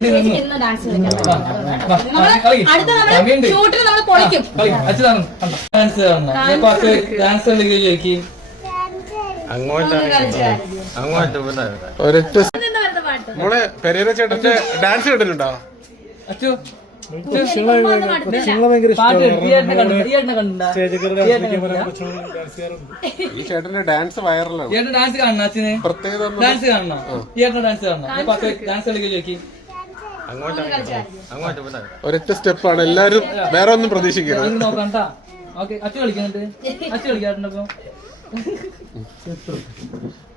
Dance മോളെ Pereira ചേട്ടന്റെ dance കണ്ടിട്ടുണ്ടോ? അച്ചു ഈ ചേട്ടന്റെ ഡാൻസ് വൈറലാണ്. ഡാൻസ് കാണണം അച്ഛന് പ്രത്യേകത ഡാൻസ് കാണണം ഡാൻസ് കാണണം ഡാൻസ് കളിക്കാൻ ചോദിക്കും. ഒരൊറ്റ സ്റ്റെപ്പാണ്, എല്ലാരും വേറെ ഒന്നും പ്രതീക്ഷിക്കുന്നത്. നോക്കണ്ട അച്ഛൻ കളിക്കുന്നുണ്ട് അച്ഛൻ കളിക്കാറുണ്ടപ്പോ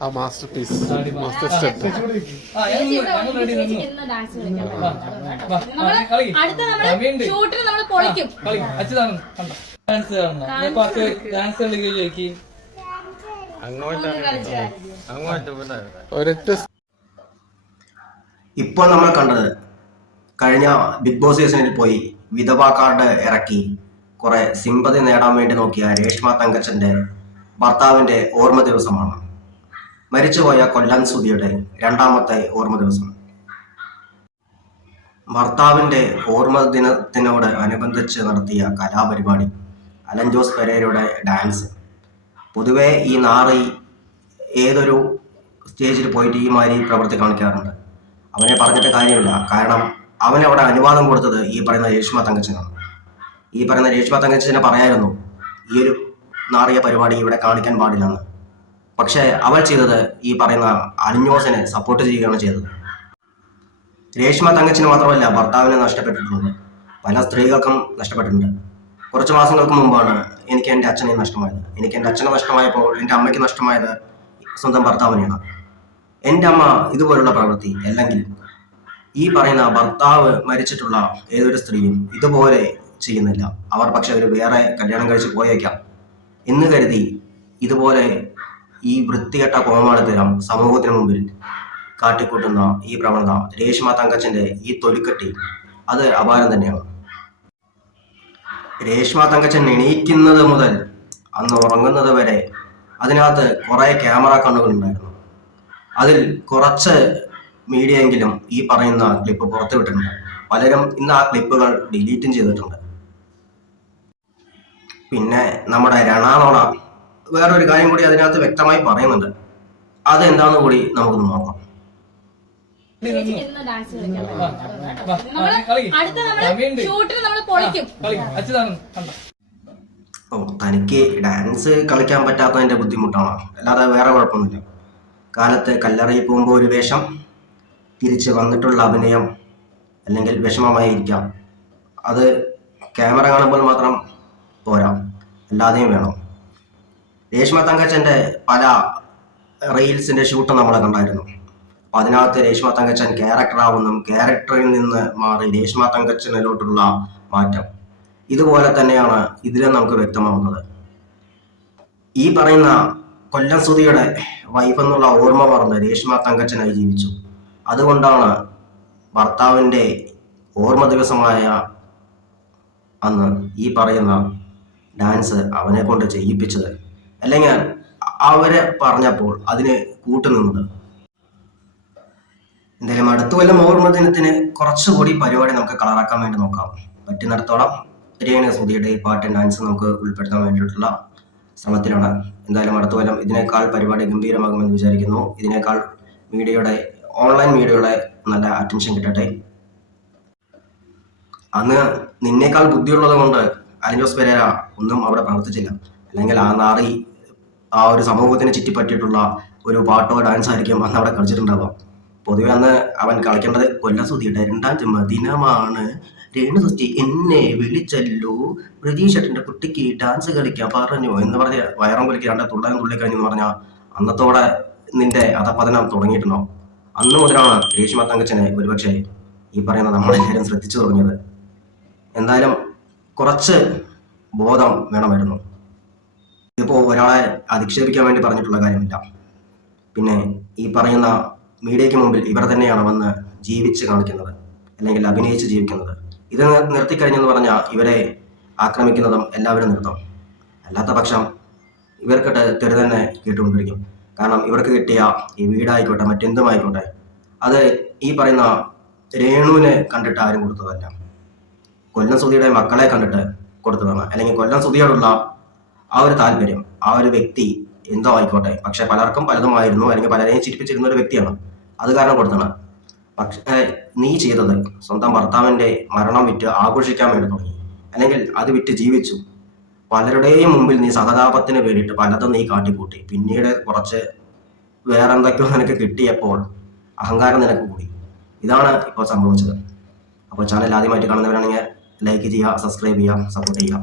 ആ മാസ്റ്റർ പീസ്, മാസ്റ്റർ സ്റ്റെപ്പ്. ഒരൊറ്റ ഇപ്പോൾ നമ്മൾ കണ്ടത് കഴിഞ്ഞ ബിഗ് ബോസ് സീസണിൽ പോയി വിധവാ കാർഡ് ഇറക്കി കുറെ സിമ്പതി നേടാൻ വേണ്ടി നോക്കിയ രേഷ്മ തങ്കച്ചന്റെ ഭർത്താവിന്റെ ഓർമ്മ ദിവസമാണ്. മരിച്ചുപോയ കൊല്ലം സുധിയുടെ രണ്ടാമത്തെ ഓർമ്മ ദിവസം. ഭർത്താവിന്റെ ഓർമ്മ ദിനത്തിനോട് അനുബന്ധിച്ച് നടത്തിയ കലാപരിപാടി, അലൻ ജോസ് പെരേരയുടെ ഡാൻസ്. പൊതുവെ ഈ നാറി ഏതൊരു സ്റ്റേജിൽ പോയിട്ട് ഈ മാതിരി പ്രവൃത്തി കാണിക്കാറുണ്ട്. അവനെ പറഞ്ഞിട്ട് കാര്യമില്ല, കാരണം അവനവിടെ അനുവാദം കൊടുത്തത് ഈ പറയുന്ന രേഷ്മ തങ്കച്ചനാണ്. ഈ പറയുന്ന രേഷ്മ തങ്കച്ചനെ പറയായിരുന്നു ഈ ഒരു നാറിയ പരിപാടി ഇവിടെ കാണിക്കാൻ പാടില്ലെന്ന്. പക്ഷെ അവൾ ചെയ്തത് ഈ പറയുന്ന അലിഞ്ഞോസിനെ സപ്പോർട്ട് ചെയ്യുകയാണ് ചെയ്തത്. രേഷ്മ തങ്കച്ചന് മാത്രമല്ല ഭർത്താവിനെ നഷ്ടപ്പെട്ടിട്ടുണ്ട്, പല സ്ത്രീകൾക്കും നഷ്ടപ്പെട്ടിട്ടുണ്ട്. കുറച്ച് മാസങ്ങൾക്ക് മുമ്പാണ് എനിക്ക് എൻ്റെ അച്ഛനെ നഷ്ടമായത്. എനിക്ക് എൻ്റെ അച്ഛനെ നഷ്ടമായപ്പോൾ എൻ്റെ അമ്മയ്ക്ക് നഷ്ടമായത് സ്വന്തം ഭർത്താവിനെയാണ്. എൻ്റെ അമ്മ ഇതുപോലുള്ള പ്രവൃത്തി, അല്ലെങ്കിൽ ഈ പറയുന്ന ഭർത്താവ് മരിച്ചിട്ടുള്ള ഏതൊരു സ്ത്രീയും ഇതുപോലെ ചെയ്യുന്നില്ല. അവർ പക്ഷെ ഒരു വേറെ കല്യാണം കഴിച്ച് പോയേക്കാം എന്ന് കരുതി ഇതുപോലെ ഈ വൃത്തികെട്ട കോമാളിത്തരം സമൂഹത്തിന് മുമ്പിൽ കാട്ടിക്കൂട്ടുന്ന ഈ പ്രവണത, രേഷ്മ തങ്കച്ചന്റെ ഈ തൊലിക്കെട്ടി, അത് അപാരം തന്നെയാണ്. രേഷ്മ തങ്കച്ചൻ എണീക്കുന്നത് മുതൽ അന്ന് ഉറങ്ങുന്നത് വരെ അതിനകത്ത് കുറെ ക്യാമറ കണ്ണുകൾ ഉണ്ടായിരുന്നു. അതിൽ കുറച്ച് മീഡിയ എങ്കിലും ഈ പറയുന്ന ക്ലിപ്പ് പുറത്തുവിട്ടിട്ടുണ്ട്. പലരും ഇന്ന് ആ ക്ലിപ്പുകൾ ഡിലീറ്റും ചെയ്തിട്ടുണ്ട്. പിന്നെ നമ്മുടെ രണാനോണ വേറൊരു കാര്യം കൂടി അതിനകത്ത് വ്യക്തമായി പറയുന്നുണ്ട്. അതെന്താന്ന് കൂടി നമുക്കൊന്ന് നോക്കാം. തനിക്ക് ഡാൻസ് കളിക്കാൻ പറ്റാത്തതിന്റെ ബുദ്ധിമുട്ടാണ്, അല്ലാതെ വേറെ കുഴപ്പമൊന്നുമില്ല. കാലത്ത് കല്ലറയിൽ പോകുമ്പോൾ ഒരു വേഷം, തിരിച്ച് വന്നിട്ടുള്ള അഭിനയം, അല്ലെങ്കിൽ വിഷമമായിരിക്കാം. അത് ക്യാമറ കാണുമ്പോൾ മാത്രം പോരാ, അല്ലാതെയും വേണം. രേഷ്മ തങ്കച്ചന്റെ പല റീൽസിന്റെ ഷൂട്ട് നമ്മൾ കണ്ടായിരുന്നു. അപ്പൊ അതിനകത്ത് രേഷ്മ തങ്കച്ചൻ ക്യാരക്ടറാവുന്നും ക്യാരക്ടറിൽ നിന്ന് മാറി രേഷ്മ തങ്കച്ചനിലോട്ടുള്ള മാറ്റം, ഇതുപോലെ തന്നെയാണ് ഇതിലും നമുക്ക് വ്യക്തമാവുന്നത്. ഈ പറയുന്ന കൊല്ലം സുധിയുടെ വൈഫ് എന്നുള്ള ഓർമ്മ മറന്ന് രേഷ്മ തങ്കച്ചനായി ജീവിച്ചു. അതുകൊണ്ടാണ് ഭർത്താവിൻ്റെ ഓർമ്മ ദിവസമായ അന്ന് ഈ പറയുന്ന ഡാൻസ് അവനെ കൊണ്ട് ചെയ്യിപ്പിച്ചത്, അല്ലെങ്കിൽ അവരെ പറഞ്ഞപ്പോൾ അതിന് കൂട്ടുനിന്നത്. എന്തായാലും അടുത്ത കൊല്ലം ഓർമ്മ ദിനത്തിന് കുറച്ചുകൂടി പരിപാടി നമുക്ക് കളറാക്കാൻ വേണ്ടി നോക്കാം. പറ്റുന്നിടത്തോളം രേണു സുധിയുടെ ഈ പാട്ടും ഡാൻസ് നമുക്ക് ഉൾപ്പെടുത്താൻ വേണ്ടിയിട്ടുള്ള ശ്രമത്തിലാണ്. എന്തായാലും അടുത്ത കൊല്ലം ഇതിനേക്കാൾ പരിപാടി ഗംഭീരമാകുമെന്ന് വിചാരിക്കുന്നു. ഇതിനേക്കാൾ ഓൺലൈൻ മീഡിയയുടെ നല്ല അറ്റൻഷൻ കിട്ടട്ടെ. അന്ന് നിന്നേക്കാൾ ബുദ്ധിയുള്ളത് കൊണ്ട് അലൻ ജോസ് പെരേര ഒന്നും അവിടെ പ്രവർത്തിച്ചില്ല. അല്ലെങ്കിൽ ആ നാറി ആ ഒരു സമൂഹത്തിന് ചുറ്റിപ്പറ്റിയിട്ടുള്ള ഒരു പാട്ടോ ഡാൻസ് ആയിരിക്കും അന്ന് അവിടെ കളിച്ചിട്ടുണ്ടാവാം. പൊതുവെ അന്ന് അവൻ കളിക്കേണ്ടത് കൊല്ലം സുധിയുടെ രണ്ടാം ജന്മദിനമാണ്, രേണു സുധി എന്നെ വിളിച്ചല്ലോ, പ്രതീക്ഷേട്ടൻ്റെ കുട്ടിക്ക് ഡാൻസ് കളിക്കാൻ പറഞ്ഞു എന്ന് പറഞ്ഞ് വയറും കുലിക്കാണ്ട് തുള്ളാനും തുള്ളിക്കഴിഞ്ഞെന്ന് പറഞ്ഞാൽ അന്നത്തോടെ നിന്റെ അധപതനം തുടങ്ങിയിട്ടുണ്ടോ. അന്ന് മുതലാണ് രേഷ്മ തങ്കച്ചനെ ഒരുപക്ഷെ ഈ പറയുന്ന നമ്മളെല്ലാവരും ശ്രദ്ധിച്ചു തുടങ്ങിയത്. എന്തായാലും കുറച്ച് ബോധം വേണമായിരുന്നു. ഇതിപ്പോൾ ഒരാളെ അധിക്ഷേപിക്കാൻ വേണ്ടി പറഞ്ഞിട്ടുള്ള കാര്യമില്ല. പിന്നെ ഈ പറയുന്ന മീഡിയയ്ക്ക് മുമ്പിൽ ഇവർ തന്നെയാണ് വന്ന് ജീവിച്ച് കാണിക്കുന്നത്, അല്ലെങ്കിൽ അഭിനയിച്ച് ജീവിക്കുന്നത്. ഇത് നിർത്തിക്കഴിഞ്ഞെന്ന് പറഞ്ഞാൽ ഇവരെ ആക്രമിക്കുന്നതും എല്ലാവരും നിർത്തും. അല്ലാത്ത പക്ഷം ഇവർക്കിട്ട് തെറി തന്നെ കേട്ടുകൊണ്ടിരിക്കും. കാരണം ഇവർക്ക് കിട്ടിയ ഈ വീടായിക്കോട്ടെ മറ്റെന്തുമായിക്കോട്ടെ, അത് ഈ പറയുന്ന രേണുവിനെ കണ്ടിട്ട് ആരും കൊടുത്തതല്ല. കൊല്ലം സുധിയുടെ മക്കളെ കണ്ടിട്ട് കൊടുത്തതാണ്. അല്ലെങ്കിൽ കൊല്ലം സുധിയോടുള്ള ആ ഒരു താല്പര്യം, ആ ഒരു വ്യക്തി എന്തോ ആയിക്കോട്ടെ, പക്ഷെ പലർക്കും പലതുമായിരുന്നു, അല്ലെങ്കിൽ പലരെയും ചിരിപ്പിച്ചിരുന്ന ഒരു വ്യക്തിയാണ്, അത് കാരണം കൊടുത്താണ്. പക്ഷേ നീ ചെയ്തത് സ്വന്തം ഭർത്താവിൻ്റെ മരണം വിറ്റ് ആഘോഷിക്കാൻ വേണ്ടി തുടങ്ങി, അല്ലെങ്കിൽ അത് വിറ്റ് ജീവിച്ചു. പലരുടെയും മുമ്പിൽ നീ സഹതാപത്തിന് വേണ്ടിയിട്ട് പലതും നീ കാട്ടിക്കൂട്ടി. പിന്നീട് കുറച്ച് വേറെന്തൊക്കെയോ നിനക്ക് കിട്ടിയപ്പോൾ അഹങ്കാരം നിനക്ക് കൂടി. ഇതാണ് ഇപ്പോൾ സംഭവിച്ചത്. അപ്പോൾ ചാനൽ ആദ്യമായിട്ട് കാണുന്നവരാണെങ്കിൽ ലൈക്ക് ചെയ്യുക, സബ്സ്ക്രൈബ് ചെയ്യുക, സപ്പോർട്ട് ചെയ്യുക.